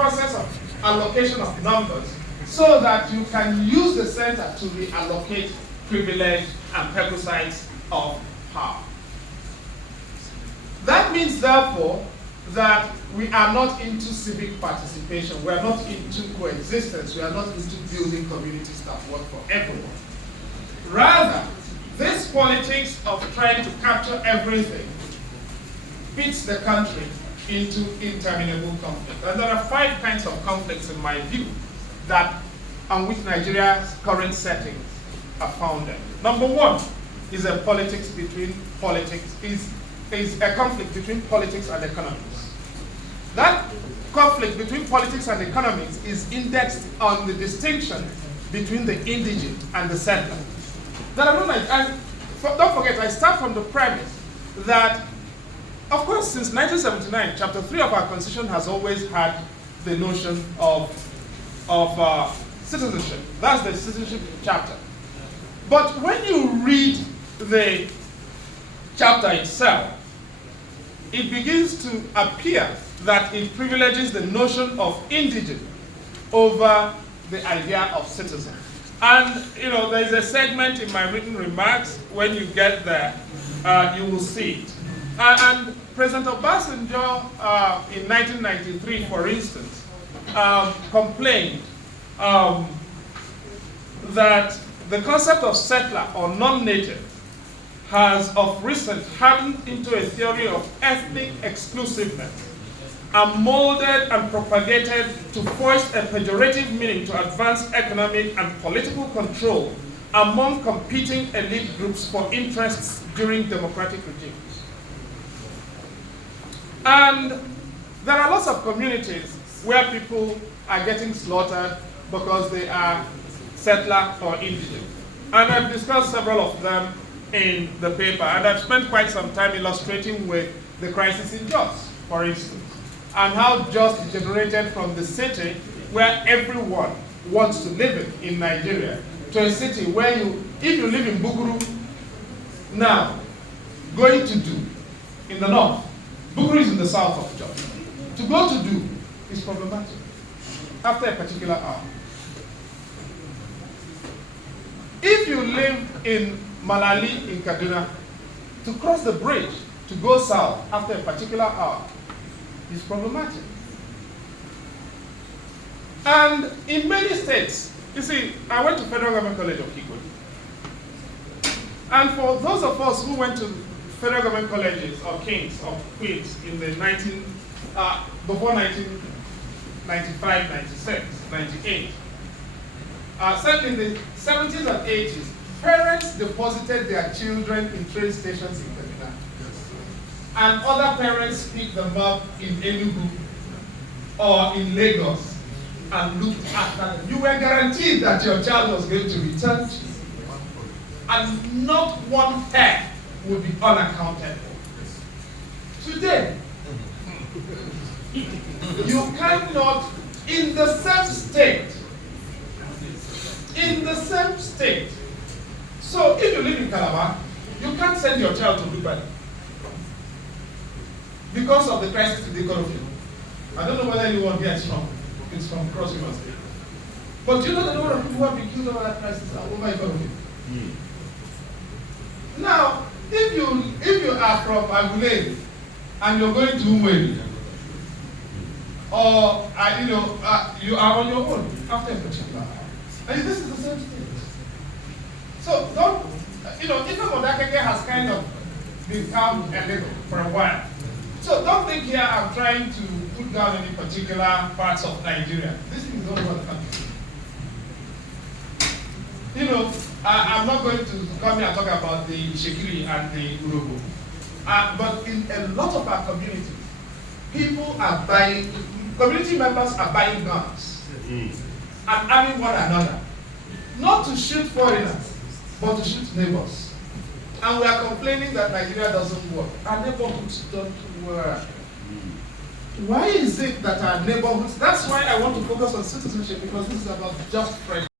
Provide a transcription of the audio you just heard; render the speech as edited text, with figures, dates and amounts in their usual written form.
process of allocation of numbers so that you can use the center to reallocate privilege and parasites of power. That means, therefore, that we are not into civic participation, we are not into coexistence, we are not into building communities that work for everyone. Rather, this politics of trying to capture everything fits the country into interminable conflict. And there are 5 kinds of conflicts, in my view, that on which Nigeria's current settings are founded. Number 1 is a conflict between politics and economics. That conflict between politics and economics is indexed on the distinction between the indigent and the settler. Don't forget, I start from the premise that, of course, since 1979, Chapter 3 of our Constitution has always had the notion of citizenship. That's the citizenship chapter. But when you read the chapter itself, it begins to appear that it privileges the notion of indigent over the idea of citizen. And there's a segment in my written remarks. When you get there, you will see it. And President Obasanjo, in 1993, for instance, complained that the concept of settler or non-native has of recent hardened into a theory of ethnic exclusiveness and molded and propagated to foist a pejorative meaning to advance economic and political control among competing elite groups for interests during democratic regimes. And there are lots of communities where people are getting slaughtered because they are settler or indigent. And I've discussed several of them in the paper, and I've spent quite some time illustrating with the crisis in Jos, for instance, and how Jos degenerated from the city where everyone wants to live in Nigeria to a city where if you live in Buguru now, going to Do in the north, Buguru is in the south of Jos. To go to Do is problematic after a particular hour. If you live in Malali in Kaduna, to cross the bridge to go south after a particular hour is problematic. And in many states, you see, I went to Federal Government College of Kigwe. And for those of us who went to Federal Government Colleges or Kings or Queens in the before 1995, 96, 98, certainly in the 70s and 80s, parents deposited their children in train stations in Kaduna. And other parents picked them up in Enugu or in Lagos and looked after them. You were guaranteed that your child was going to return to you. And not one hair would be unaccounted for. Today, you cannot, in the same state, so if you live in Calabar, you can't send your child to Dubai because of the crisis in the economy. I don't know whether anyone here is from Cross River State. But you know the number of people who have been killed over that crisis over economy. Now, if you are from Agulere and you're going to Umweli, or you are on your own after a particular hour, and this is the same thing. So don't, even Modakeke has kind of become a little for a while. So don't think here I'm trying to put down any particular parts of Nigeria. This is all over the country. I'm not going to come here and talk about the Shekiri and the Urobo. But in a lot of our communities, community members are buying guns and arming one another. Not to shoot foreigners, but to shoot neighbors. And we are complaining that Nigeria doesn't work. Our neighborhoods don't work. Why is it that our neighborhoods, that's why I want to focus on citizenship, because this is about just friendship.